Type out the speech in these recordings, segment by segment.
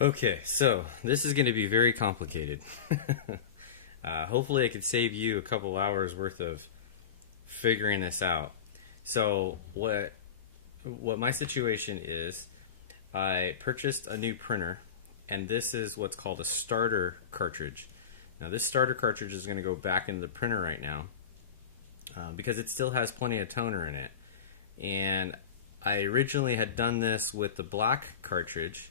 Okay, so this is going to be very complicated. Hopefully, I could save you a couple hours worth of figuring this out. So, what my situation is, I purchased a new printer, and this is what's called a starter cartridge. Now, this starter cartridge is going to go back into the printer right now because it still has plenty of toner in it. And I originally had done this with the black cartridge,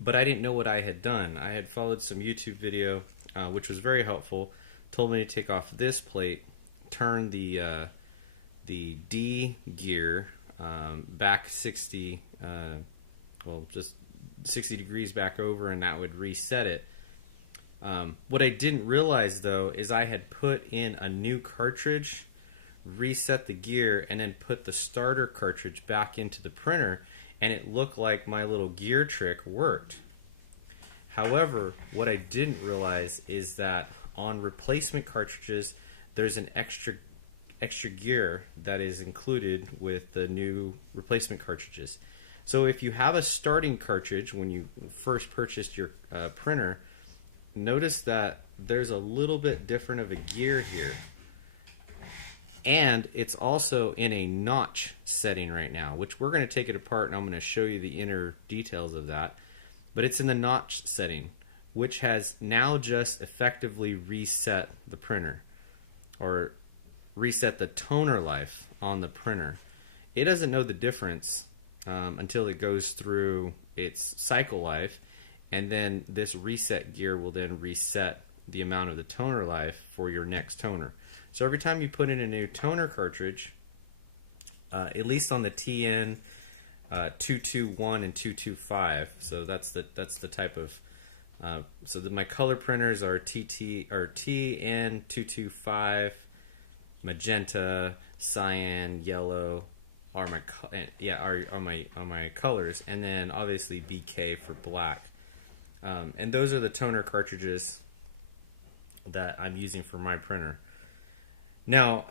but I didn't know what I had done. I had followed some YouTube video, which was very helpful. Told me to take off this plate, turn the D gear back 60, just 60 degrees back over, and that would reset it. What I didn't realize though is I had put in a new cartridge, reset the gear, and then put the starter cartridge back into the printer, and it looked like my little gear trick worked. However, what I didn't realize is that on replacement cartridges, there's an extra gear that is included with the new replacement cartridges. So if you have a starting cartridge when you first purchased your printer, notice that there's a little bit different of a gear here. And it's also in a notch setting right now, which we're going to take it apart and I'm going to show you the inner details of that. But it's in the notch setting, which has now just effectively reset the printer, or reset the toner life on the printer. It doesn't know the difference until it goes through its cycle life, and then this reset gear will then reset the amount of the toner life for your next toner. So every time you put in a new toner cartridge, at least on the tn221 and 225, so that's the type of my color printers are tn225, magenta, cyan, yellow are my colors, and then obviously BK for black. And those are the toner cartridges that I'm using for my printer. Now,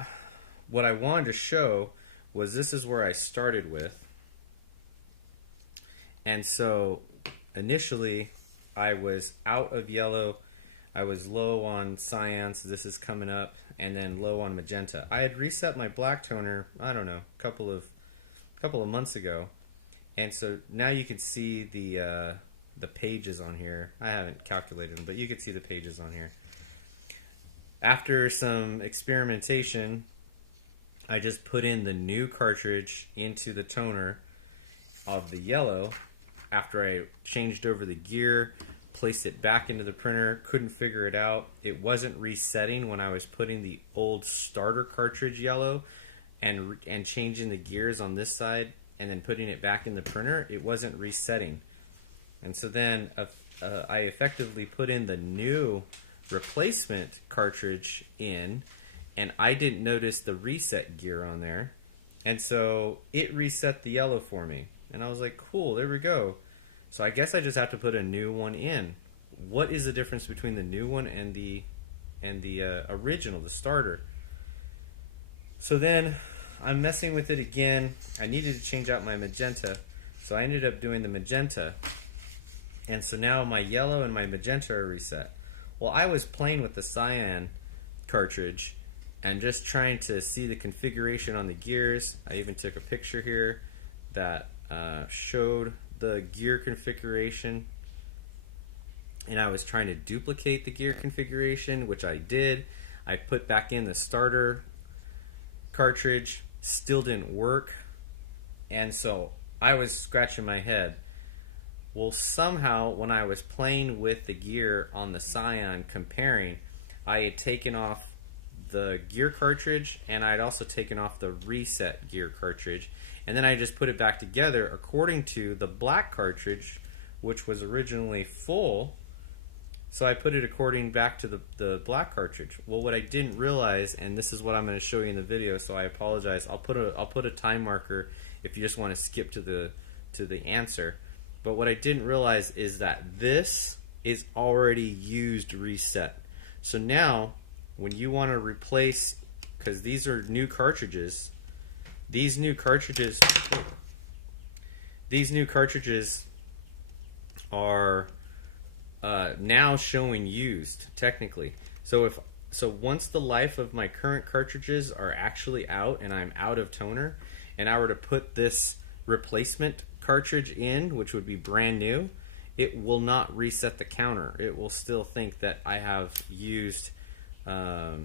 what I wanted to show was this is where I started with. And so initially I was out of yellow, I was low on cyan, so this is coming up, and then low on magenta. I had reset my black toner, I don't know, a couple of months ago. And so now you can see the pages on here. I haven't calculated them, but you can see the pages on here. After some experimentation, I just put in the new cartridge into the toner of the yellow. After I changed over the gear, placed it back into the printer, couldn't figure it out. It wasn't resetting when I was putting the old starter cartridge yellow and changing the gears on this side and then putting it back in the printer. It wasn't resetting. And so then I effectively put in the new replacement cartridge in, and I didn't notice the reset gear on there, and so it reset the yellow for me, and I was like, cool, there we go. So I guess I just have to put a new one in. What is the difference between the new one and the original, the starter? So then I'm messing with it again. I needed to change out my magenta, so I ended up doing the magenta, and so now my yellow and my magenta are reset. Well, I was playing with the cyan cartridge and just trying to see the configuration on the gears. I even took a picture here that showed the gear configuration, and I was trying to duplicate the gear configuration, which I did. I put back in the starter cartridge, still didn't work, and so I was scratching my head. Well, somehow when I was playing with the gear on the cyan comparing, I had taken off the gear cartridge and I had also taken off the reset gear cartridge, and then I just put it back together according to the black cartridge, which was originally full. So I put it according back to the black cartridge. Well, what I didn't realize, and this is what I'm going to show you in the video, so I apologize. I'll put a time marker if you just want to skip to the answer. But what I didn't realize is that this is already used reset. So now, when you want to replace, because these are new cartridges, these new cartridges are now showing used technically. So once the life of my current cartridges are actually out and I'm out of toner, and I were to put this replacement cartridge in, which would be brand new, it will not reset the counter. It will still think that I have used a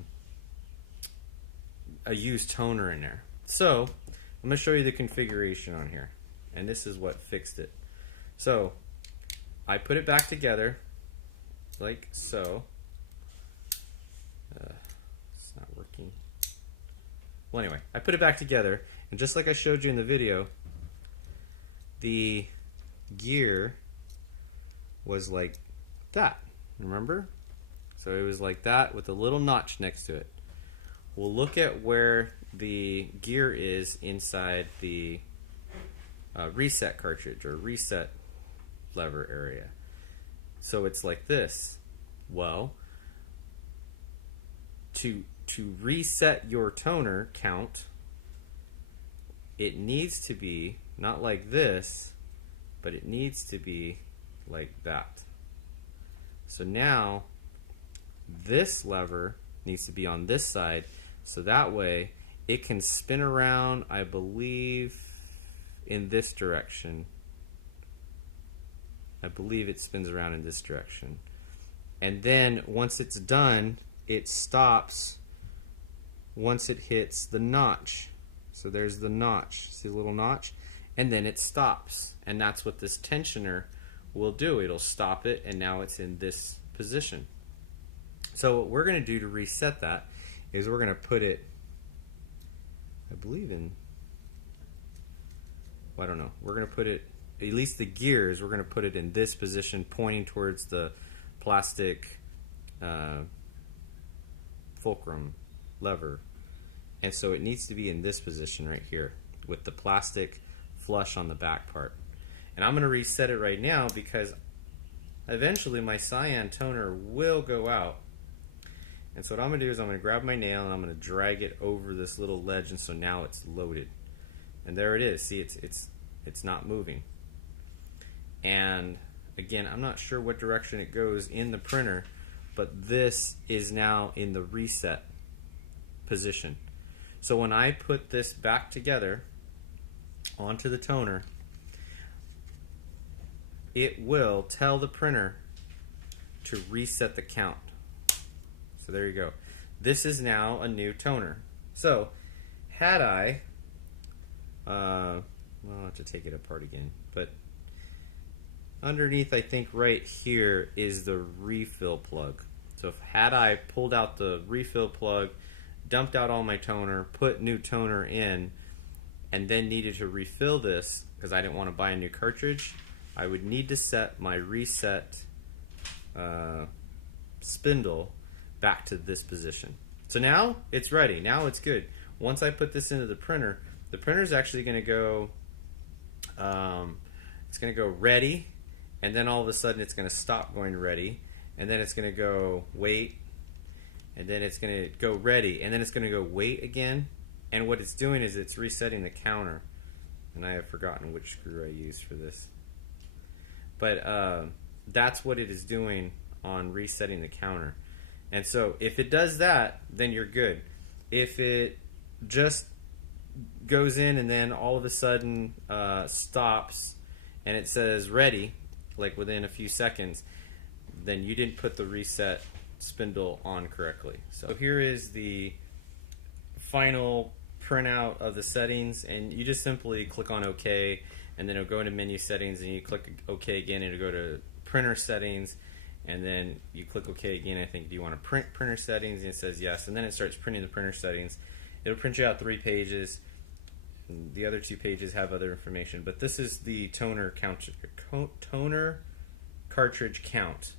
used toner in there. So I'm going to show you the configuration on here, and this is what fixed it. So I put it back together like so. It's not working. Well, anyway, I put it back together, and just like I showed you in the video, the gear was like that, remember? So it was like that with a little notch next to it. We'll look at where the gear is inside the reset cartridge or reset lever area. So it's like this. Well, to reset your toner count, it needs to be not like this, but it needs to be like that. So now this lever needs to be on this side, so that way it can spin around, I believe, in this direction. I believe it spins around in this direction. And then once it's done, it stops once it hits the notch. So there's the notch. See the little notch? And then it stops. And that's what this tensioner will do. It'll stop it, and now it's in this position. So what we're going to do to reset that is we're going to put it, I believe in, well, I don't know. We're going to put it, at least the gears, we're going to put it in this position pointing towards the plastic fulcrum lever. And so it needs to be in this position right here with the plastic flush on the back part. And I'm going to reset it right now because eventually my cyan toner will go out. And so what I'm going to do is I'm going to grab my nail and I'm going to drag it over this little ledge, and so now it's loaded. And there it is. See, it's not moving. And again, I'm not sure what direction it goes in the printer, but this is now in the reset position. So when I put this back together onto the toner, it will tell the printer to reset the count. So there you go. This is now a new toner. So had I, well, I'll have to take it apart again, but underneath, I think right here is the refill plug. So had I pulled out the refill plug, dumped out all my toner, put new toner in, and then needed to refill this because I didn't want to buy a new cartridge, I would need to set my reset spindle back to this position. So now it's ready. Now it's good. Once I put this into the printer's actually going to go, it's going to go ready, and then all of a sudden it's going to stop going ready, and then it's going to go wait, and then it's going to go ready, and then it's going to go wait again. And what it's doing is it's resetting the counter. And I have forgotten which screw I used for this. But that's what it is doing on resetting the counter. And so if it does that, then you're good. If it just goes in and then all of a sudden stops and it says ready, like within a few seconds, then you didn't put the reset spindle on correctly. So here is the final printout of the settings, and you just simply click on OK, and then it'll go into menu settings, and you click OK again, and it'll go to printer settings, and then you click OK again. I think, do you want to print printer settings? And it says yes, and then it starts printing the printer settings. It'll print you out 3 pages. The other 2 pages have other information, but this is the toner cartridge count.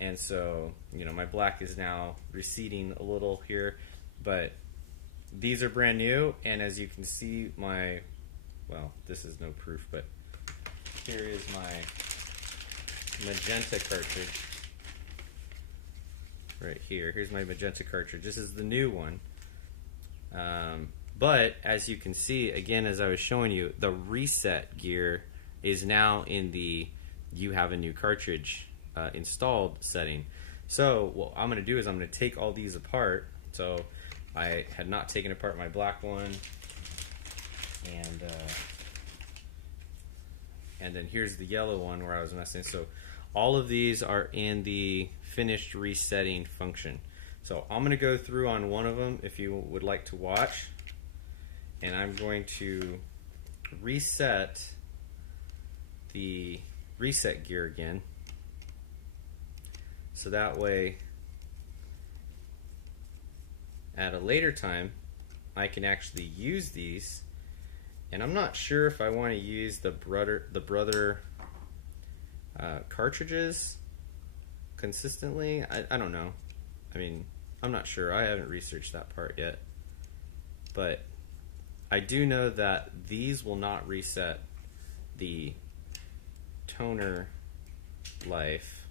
And so, you know, my black is now receding a little here, but these are brand new, and as you can see, my, well, this is no proof, but here is my magenta cartridge right here. Here's my magenta cartridge. This is the new one. But as you can see, again, as I was showing you, the reset gear is now in the you have a new cartridge installed setting. So what I'm going to do is I'm going to take all these apart. So I had not taken apart my black one, and then here's the yellow one where I was messing. So all of these are in the finished resetting function. So I'm going to go through on one of them if you would like to watch, and I'm going to reset the reset gear again, so that way at a later time I can actually use these. And I'm not sure if I want to use the brother cartridges consistently. I don't know. I mean, I'm not sure. I haven't researched that part yet. But I do know that these will not reset the toner life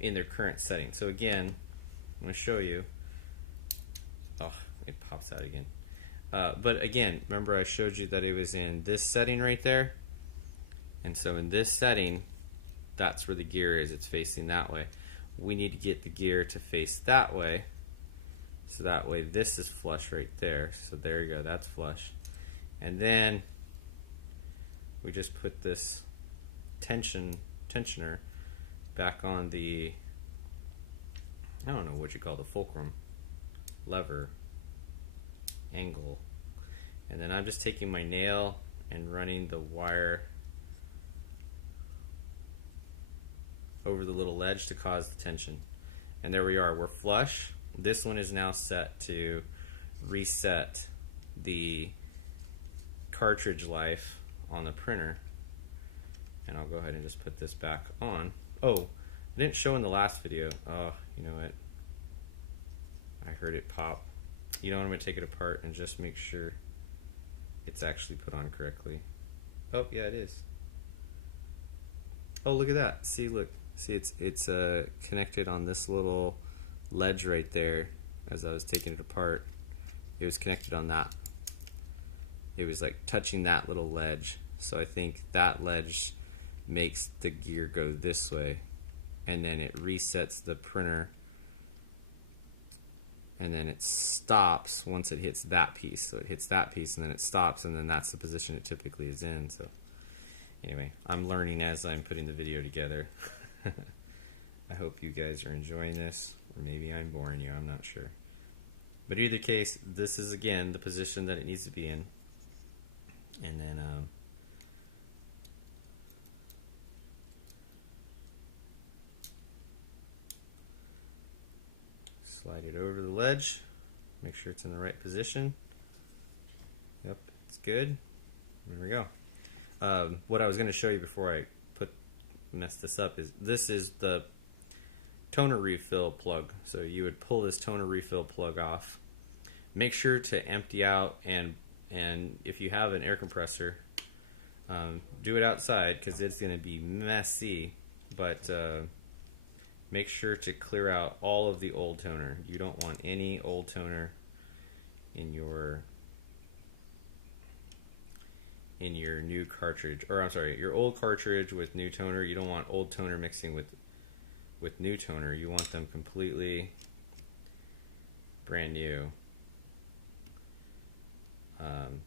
in their current setting. So again, I'm going to show you. Oh, it pops out again. But again, remember I showed you that it was in this setting right there. And so in this setting, that's where the gear is. It's facing that way. We need to get the gear to face that way. So that way this is flush right there. So there you go, that's flush. And then we just put this tensioner back on the, I don't know what you call the fulcrum lever angle. And then I'm just taking my nail and running the wire over the little ledge to cause the tension. And there we are, we're flush. This one is now set to reset the cartridge life on the printer. And I'll go ahead and just put this back on. Oh, I didn't show in the last video. Oh, you know what? I heard it pop. You know what, I'm going to take it apart and just make sure it's actually put on correctly. Oh, yeah, it is. Oh, look at that. See, look. See, it's connected on this little ledge right there. As I was taking it apart, it was connected on that. It was like touching that little ledge. So I think that ledge makes the gear go this way, and then it resets the printer, and then it stops once it hits that piece. So it hits that piece and then it stops, and then that's the position it typically is in. So anyway, I'm learning as I'm putting the video together. I hope you guys are enjoying this, or maybe I'm boring you, I'm not sure. But either case, this is again the position that it needs to be in. And then slide it over the ledge, make sure it's in the right position. Yep, it's good. There we go. What I was going to show you before I mess this up is this is the toner refill plug. So you would pull this toner refill plug off. Make sure to empty out, and if you have an air compressor, do it outside because it's going to be messy. But make sure to clear out all of the old toner. You don't want any old toner in your new cartridge, or I'm sorry, your old cartridge with new toner. You don't want old toner mixing with new toner. You want them completely brand new. I'm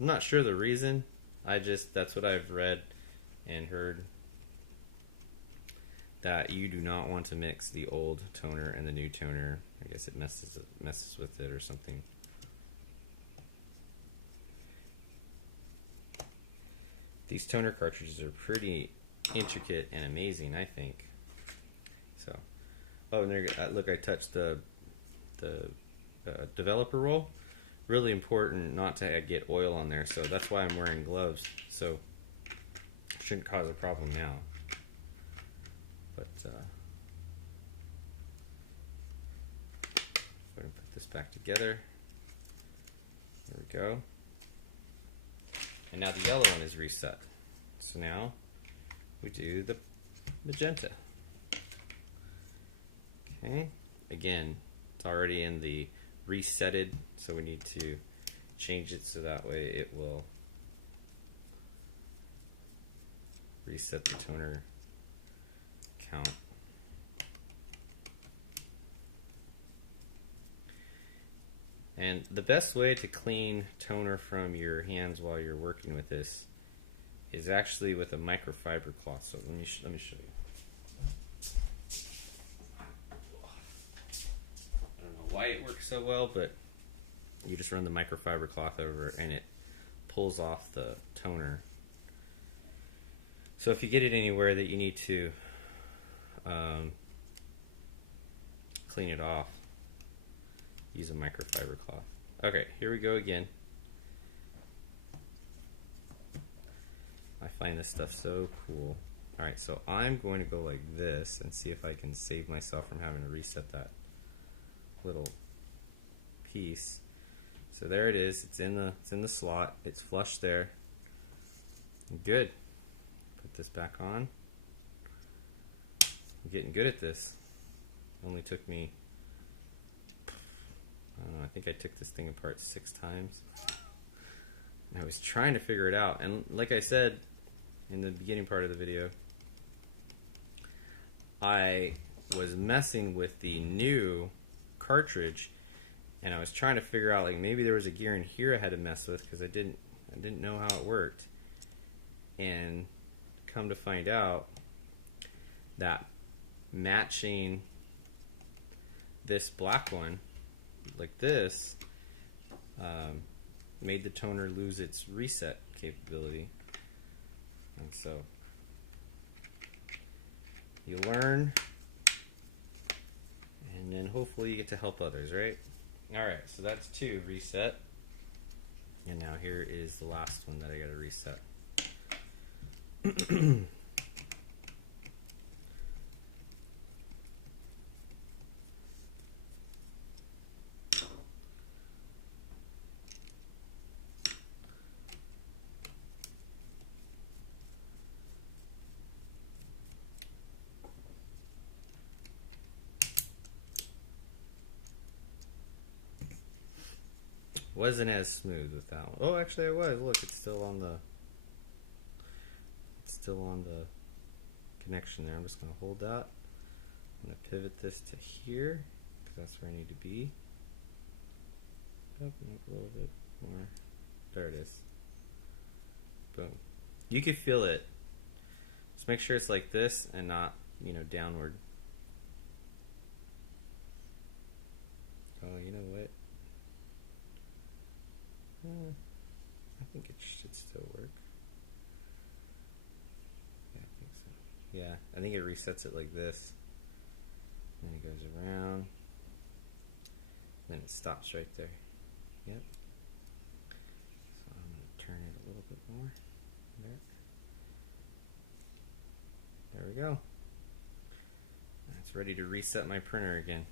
not sure the reason. That's what I've read and heard, that you do not want to mix the old toner and the new toner. I guess it messes with it or something. These toner cartridges are pretty intricate and amazing, I think. So, oh, and there, look, I touched the developer roll. Really important not to get oil on there, so that's why I'm wearing gloves. So, shouldn't cause a problem now. But go ahead and put this back together. There we go. And now the yellow one is reset. So now we do the magenta. Okay. Again, it's already in the resetted, so we need to change it so that way it will reset the toner count. And the best way to clean toner from your hands while you're working with this is actually with a microfiber cloth. So let me show you. I don't know why it works so well, but you just run the microfiber cloth over and it pulls off the toner. So if you get it anywhere that you need to clean it off, use a microfiber cloth. Okay, here we go again. I find this stuff so cool. Alright, so I'm going to go like this and see if I can save myself from having to reset that little piece. So there it is. It's in the slot. It's flush there. Good. Put this back on. I'm getting good at this. Only took me, I don't know, I think I took this thing apart 6 times. And I was trying to figure it out. And like I said in the beginning part of the video, I was messing with the new cartridge and I was trying to figure out, like, maybe there was a gear in here I had to mess with because I didn't know how it worked. And come to find out that matching this black one like this made the toner lose its reset capability. And so you learn, and then hopefully you get to help others, right? Alright, so that's 2 reset. And now here is the last one that I gotta reset. Wasn't as smooth with that one. Oh, actually I was. Look, it's still on the connection there. I'm just going to hold that. I'm going to pivot this to here because that's where I need to be. Open up a little bit more. There it is. Boom. You can feel it. Just make sure it's like this and not, you know, downward. Oh, you know what? I think it should still work. Yeah, I think so. Yeah, I think it resets it like this. Then it goes around. Then it stops right there. Yep. So I'm going to turn it a little bit more. There we go. It's ready to reset my printer again.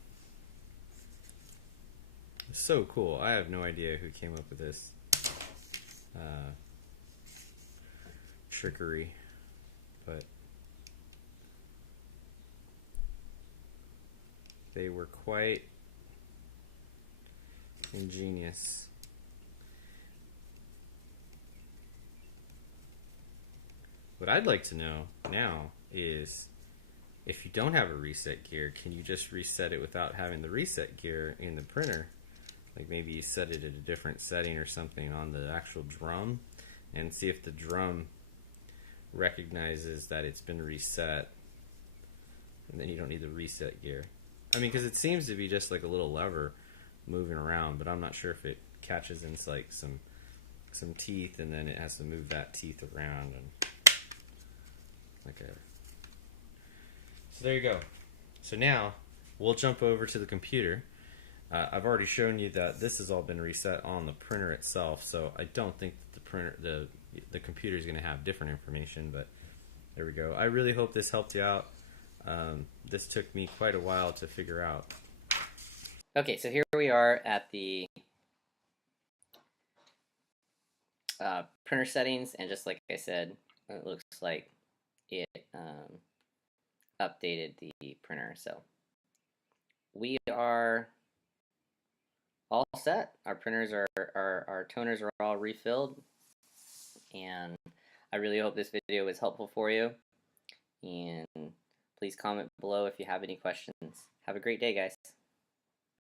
So cool. I have no idea who came up with this trickery, but they were quite ingenious. What I'd like to know now is, if you don't have a reset gear, can you just reset it without having the reset gear in the printer? Like maybe you set it at a different setting or something on the actual drum and see if the drum recognizes that it's been reset, and then you don't need the reset gear. I mean, because it seems to be just like a little lever moving around, but I'm not sure if it catches in like some teeth and then it has to move that teeth around and like a... So there you go. So now we'll jump over to the computer. I've already shown you that this has all been reset on the printer itself, so I don't think that the computer is going to have different information, but there we go. I really hope this helped you out. This took me quite a while to figure out. Okay, so here we are at the printer settings, and just like I said, it looks like it updated the printer. So we are all set. Our printers our toners are all refilled, and I really hope this video was helpful for you, and please comment below if you have any questions. Have a great day, guys.